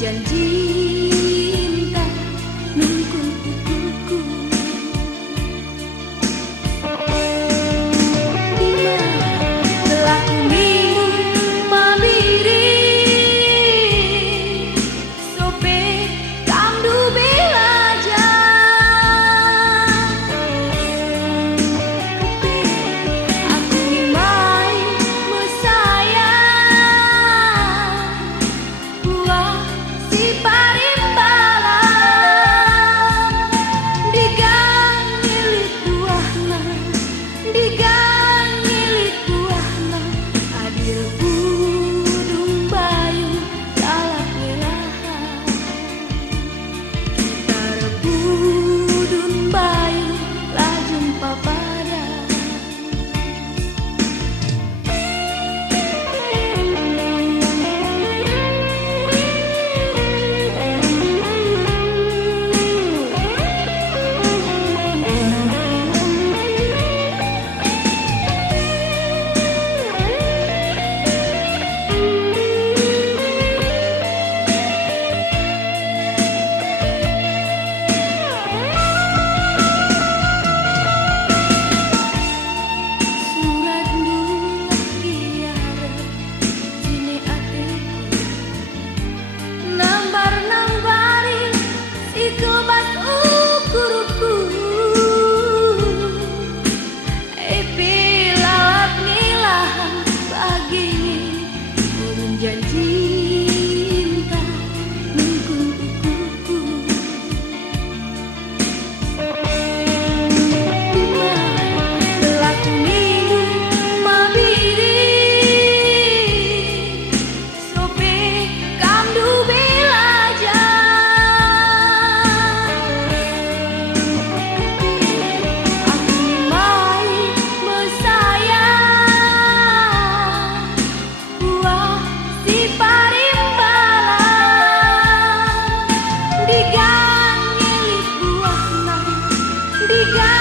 Janji cinta nungkun kukuku Dima laku minggu mabiri sope kamdu belajar aku ngimai mesayang buah si parimbalan digang milik buahna digang milik buahna hadir budung bayu lalak welahan kita rebudun bayu lah jumpa pada janji cinta nungkun kukuku Dima laku minggu mabiri sope kamdu belajar aku ngimai mesayang buah si parimbalan digang milik buahna digang